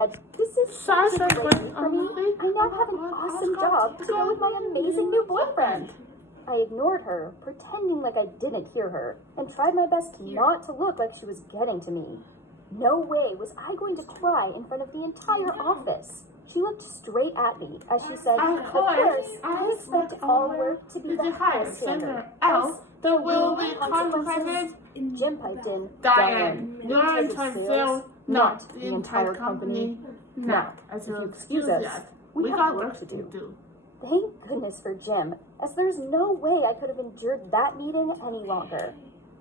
Ed, this is such a great week for me. I now have an awesome job to go with my amazing new boyfriend. I ignored her, pretending like I didn't hear her, and tried my best not to look like she was getting to me. No way was I going to cry in front of the entire office. She looked straight at me as she said, of course, I expect all work to be the highest standard. Else, there will be consequences. Jim piped in, Diane, you're in charge of sales, not the entire company. Now, as if you excuse us, we have work to do. Thank goodness for Jim, as there's no way I could have endured that meeting any longer.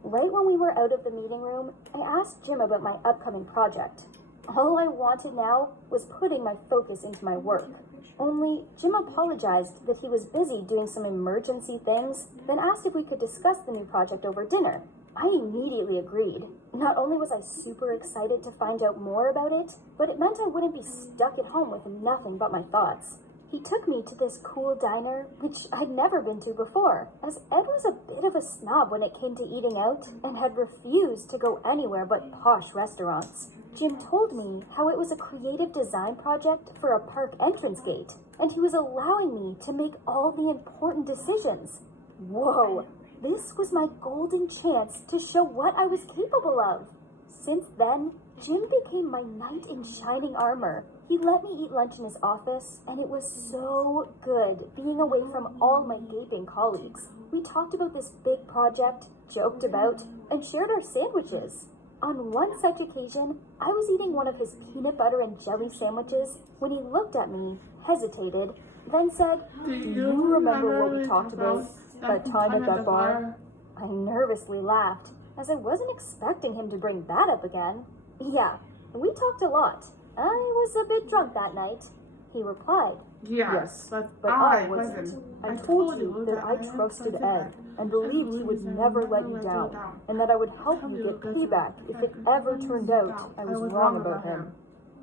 Right when we were out of the meeting room, I asked Jim about my upcoming project. All I wanted now was putting my focus into my work. Only Jim apologized that he was busy doing some emergency things, then asked if we could discuss the new project over dinner. I immediately agreed. Not only was I super excited to find out more about it, but it meant I wouldn't be stuck at home with nothing but my thoughts. He took me to this cool diner, which I'd never been to before, as Ed was a bit of a snob when it came to eating out and had refused to go anywhere but posh restaurants. Jim told me how it was a creative design project for a park entrance gate, and he was allowing me to make all the important decisions. Whoa, this was my golden chance to show what I was capable of. Since then, Jim became my knight in shining armor. He let me eat lunch in his office, and it was so good being away from all my gaping colleagues. We talked about this big project, joked about, and shared our sandwiches. On one such occasion, I was eating one of his peanut butter and jelly sandwiches when he looked at me, hesitated, then said, "Do you remember what we talked about that time at that bar?" I nervously laughed, as I wasn't expecting him to bring that up again. "Yeah, we talked a lot. I was a bit drunk that night," he replied. Yes, but I wasn't. I told you that I trusted Ed and believed he would never let you down, and that I would help you get payback if it ever turned out I was wrong about him.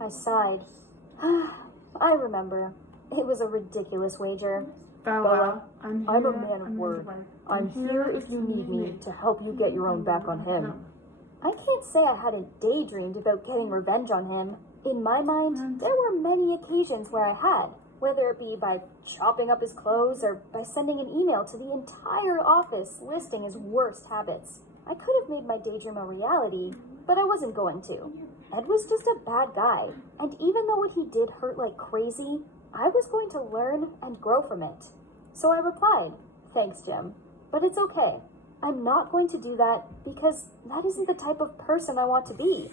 I sighed. I remember. It was a ridiculous wager. Bella, I'm a man of word. I'm here if you need me to help you get your own back on him. I can't say I hadn't daydreamed about getting revenge on him. In my mind, there were many occasions where I had, whether it be by chopping up his clothes or by sending an email to the entire office listing his worst habits. I could have made my daydream a reality, but I wasn't going to. Ed was just a bad guy, and even though what he did hurt like crazy, I was going to learn and grow from it. So I replied, "Thanks, Jim, but it's okay. I'm not going to do that because that isn't the type of person I want to be."